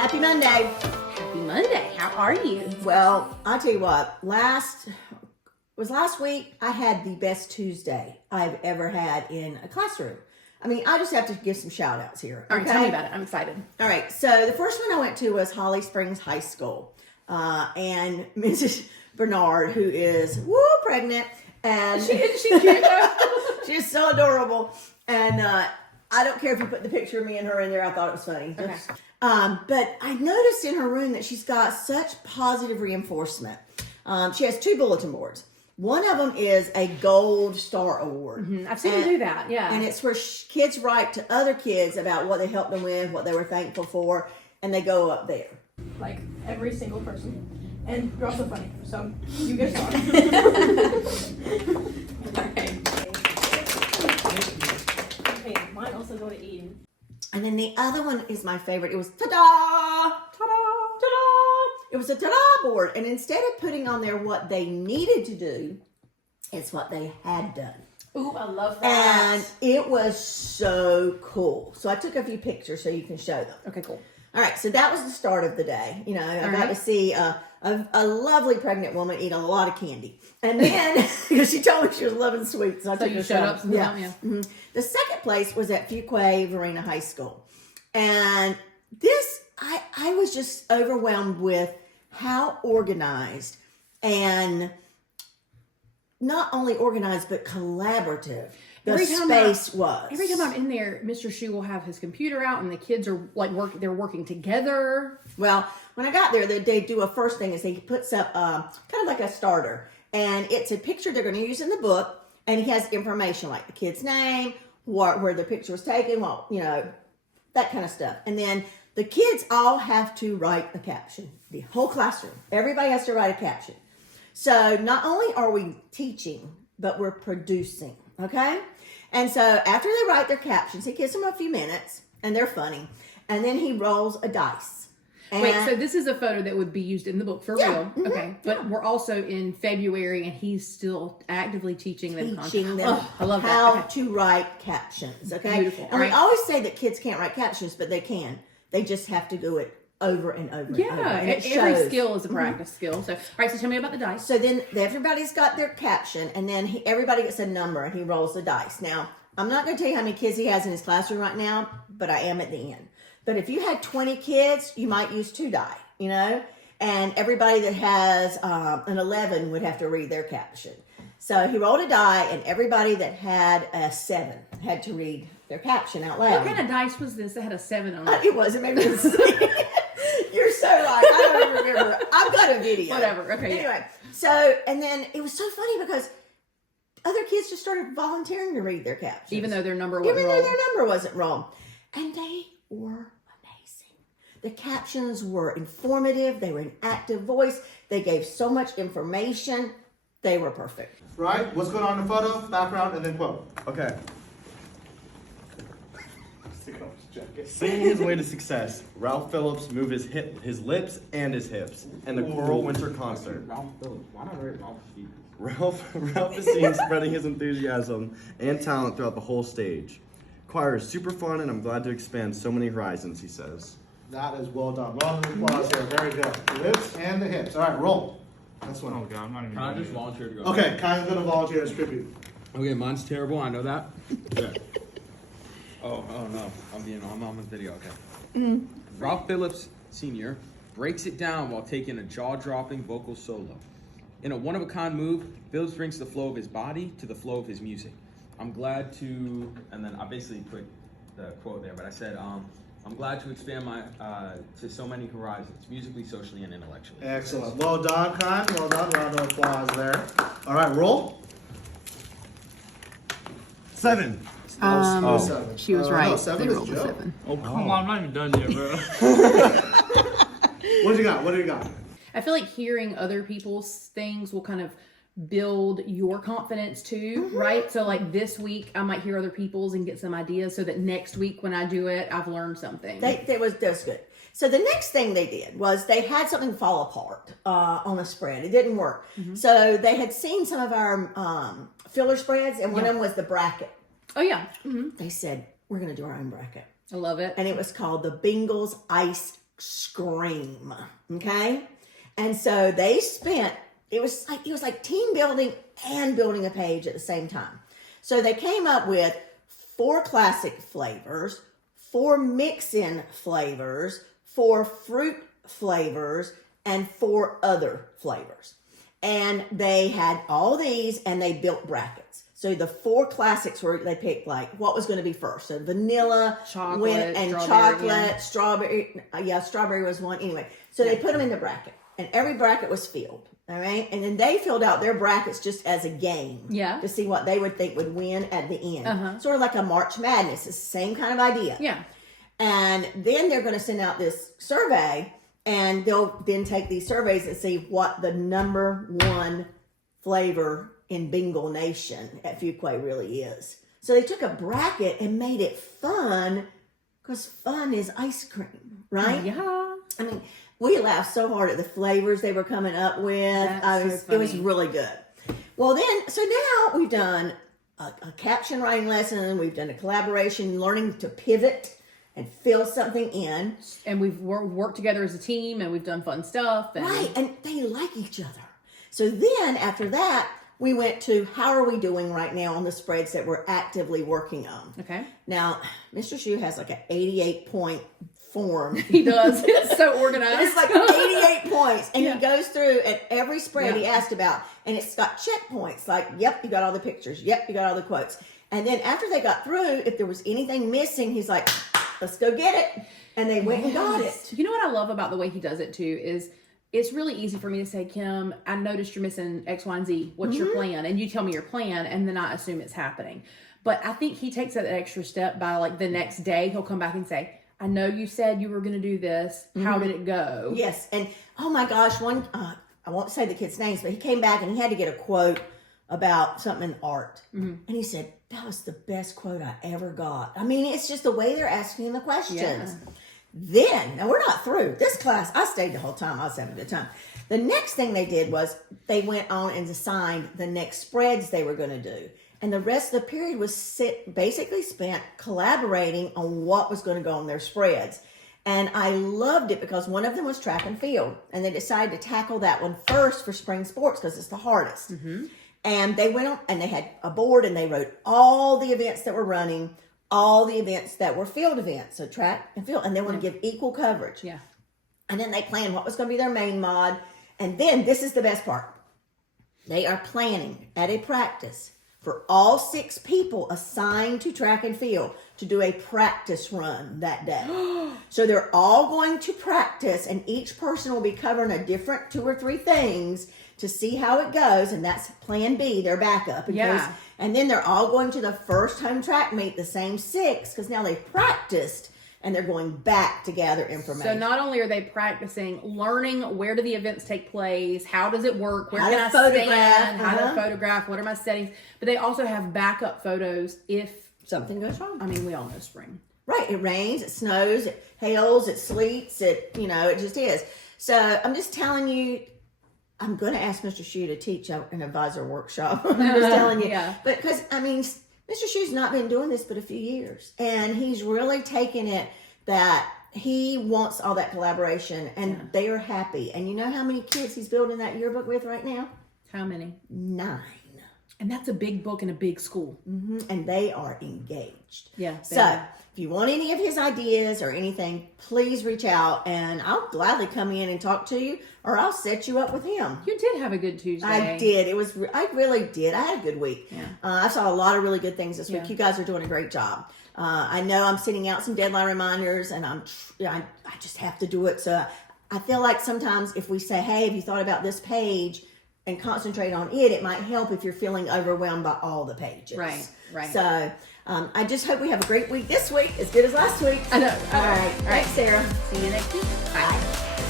Happy Monday. Happy Monday. How are you? Well, I'll tell you what, last week I had the best Tuesday I've ever had in a classroom. I mean, I just have to give some shout outs here. All right, tell me about it. I'm excited. All right, so the first one I went to was Holly Springs High School. And Mrs. Bernard, who is pregnant, and She's cute though. she's so adorable. And I don't care if you put the picture of me and her in there. I thought it was funny. Okay. But I noticed in her room that she's got such positive reinforcement. She has 2 bulletin boards. One of them is a Gold Star Award. Mm-hmm. I've seen her do that, yeah. And it's where kids write to other kids about what they helped them with, what they were thankful for, and they go up there. Like every single person. And you're also funny, so you get a star. Okay. Okay, mine also go to Eden. And then the other one is my favorite. It was ta-da! Ta-da! Ta-da! It was a ta-da board. And instead of putting on there what they needed to do, it's what they had done. Ooh, I love that. And it was so cool. So I took a few pictures so you can show them. Okay, cool. All right, so that was the start of the day. You know, I got to see a lovely pregnant woman eat a lot of candy. And then, because she told me she was loving sweets. So I took you her showed some. up some time, yeah. Mm-hmm. The second place was at Fuquay-Varina High School. And this, I was just overwhelmed with how organized and not only organized, but collaborative the space was. Every time I'm in there, Mr. Shu will have his computer out and the kids are like they're working together. Well, when I got there, they do a first thing is he puts up kind of like a starter. And it's a picture they're going to use in the book. And he has information like the kid's name, where the picture was taken, well, you know, that kind of stuff. And then the kids all have to write a caption. The whole classroom. Everybody has to write a caption. So not only are we teaching, but we're producing. Okay? And so after they write their captions, he gives them a few minutes, and they're funny. And then he rolls a dice. And Wait, so this is a photo that would be used in the book for real. Mm-hmm. Okay. But we're also in February and he's still actively teaching them content. Oh, I love how that. to write captions. Okay? Beautiful. And we Right. always say that kids can't write captions, but they can. They just have to do it over and over and over. Yeah, And it every shows. skill is a practice skill. So, all right, so tell me about the dice. So then everybody's got their caption, and then everybody gets a number, and he rolls the dice. Now, I'm not going to tell you how many kids he has in his classroom right now, but I am at the end. But if you had 20 kids, you might use 2 die, you know? And everybody that has an 11 would have to read their caption. So he rolled a die, and everybody that had a 7 had to read their caption out loud. What kind of dice was this that had a 7 on it? It wasn't, maybe it was You're so right. I don't even remember. I've got a video. Whatever. Okay. Anyway, so, and then it was so funny because other kids just started volunteering to read their captions. Even though their number wasn't Even though wrong. their number wasn't wrong. And they were amazing. The captions were informative. They were in active voice. They gave so much information. They were perfect. Right? What's going on in the photo, background, and then quote. Okay. Singing his way to success, Ralph Phillips moved his lips and his hips, and the choral winter concert. Ralph Phillips. Why not write Ralph Stevens? Ralph is seen spreading his enthusiasm and talent throughout the whole stage. Choir is super fun, and I'm glad to expand so many horizons, he says. That is well done. Round of applause here. Very good. The lips and the hips. All right, roll. That's one. Oh god, I'm not even. Can I just volunteer to go? Okay, Kyle's gonna volunteer as tribute. Okay, mine's terrible. I know that. Yeah. Oh no, I'm on the video. Okay. Ralph Phillips Sr. breaks it down while taking a jaw-dropping vocal solo. In a one-of-a-kind move, Phillips brings the flow of his body to the flow of his music. I'm glad to, and then I basically put the quote there, but I said, I'm glad to expand my to so many horizons, musically, socially, and intellectually. Excellent. Well done, Kyle. Well done. Round of applause there. All right, roll. 7. Seven. She was right. No, 7 They is rolled a Joe. 7. Oh come on, I'm not even done yet, bro. What do you got? What do you got? I feel like hearing other people's things will kind of build your confidence too, right? So like this week, I might hear other people's and get some ideas so that next week when I do it, I've learned something. That was good. So the next thing they did was they had something fall apart on a spread. It didn't work. Mm-hmm. So they had seen some of our filler spreads, and one of them was the bracket. Oh yeah. Mm-hmm. They said, we're going to do our own bracket. I love it. And it was called the Bengals Ice scream. Okay. And so they spent, it was like team building and building a page at the same time. So they came up with 4 classic flavors, 4 mix-in flavors, 4 fruit flavors, and 4 other flavors. And they had all these, and they built brackets. So the 4 classics were, they picked like what was going to be first. So vanilla, Chocolate, and strawberry, chocolate, strawberry. Strawberry was one. Anyway, so they put them in the bracket, and every bracket was filled. All right, and then they filled out their brackets just as a game. Yeah. To see what they would think would win at the end. Uh-huh. Sort of like a March Madness. It's the same kind of idea. Yeah. And then they're going to send out this survey, and they'll then take these surveys and see what the number 1 flavor in Bingle Nation at Fuquay really is. So they took a bracket and made it fun, because fun is ice cream, right? Yeah. I mean, we laughed so hard at the flavors they were coming up with. That's It was funny. really good. Well, then, so now we've done a caption writing lesson. We've done a collaboration, learning to pivot and fill something in. And we've worked together as a team, and we've done fun stuff. And Right, and they like each other. So then, after that, we went to how are we doing right now on the spreads that we're actively working on. Okay. Now, Mr. Shu has like an 88-point form. He does. It's so organized. It's like 88 points. And Yeah. he goes through at every spread he Yeah. asked about, and it's got checkpoints like, yep, you got all the pictures. Yep, you got all the quotes. And then after they got through, if there was anything missing, he's like, let's go get it. And they went and got it. You know what I love about the way he does it too is it's really easy for me to say, Kim, I noticed you're missing X, Y, and Z. What's your plan? And you tell me your plan, and then I assume it's happening. But I think he takes that extra step by like the next day, he'll come back and say, I know you said you were going to do this. How did it go? Yes. And oh my gosh, I won't say the kids' names, but he came back and he had to get a quote about something in art. And he said, that was the best quote I ever got. I mean, it's just the way they're asking the questions. Yeah. Then, now we're not through. This class, I stayed the whole time. I was having a good time. The next thing they did was they went on and assigned the next spreads they were going to do. And the rest of the period was basically spent collaborating on what was going to go on their spreads. And I loved it because one of them was track and field. And they decided to tackle that one first for spring sports because it's the hardest. And they went on and they had a board and they wrote all the events that were running, all the events that were field events. So track and field. And they want to give equal coverage. Yeah. And then they planned what was going to be their main mod. And then this is the best part. They are planning at a practice for all 6 people assigned to track and field to do a practice run that day. So they're all going to practice, and each person will be covering a different 2 or 3 things to see how it goes. And that's plan B, their backup. And then they're all going to the first home track meet, the same 6, because now they've practiced. And they're going back to gather information. So not only are they practicing, learning where do the events take place, how does it work, where How can to I photograph, stand, how to photograph, what are my settings, but they also have backup photos if something goes wrong. I mean, we all know spring. Right, it rains, it snows, it hails, it sleets, it just is. So I'm just telling you, I'm going to ask Mr. Shu to teach an advisor workshop. I'm just telling you. Yeah. But because, I mean, Mr. Shu's not been doing this but a few years. And he's really taken it that he wants all that collaboration, and they are happy. And you know how many kids he's building that yearbook with right now? How many? 9. And that's a big book in a big school. And they are engaged. Yeah. So if you want any of his ideas or anything, please reach out, and I'll gladly come in and talk to you, or I'll set you up with him. You did have a good Tuesday. I did. I really did. I had a good week. Yeah. I saw a lot of really good things this week. Yeah. You guys are doing a great job. I know I'm sending out some deadline reminders, and I just have to do it. So I feel like sometimes if we say, hey, have you thought about this page, and concentrate on it, it might help if you're feeling overwhelmed by all the pages. Right. So I just hope we have a great week this week, as good as last week. I know. All right. Thanks, Sarah. See you next week. Bye.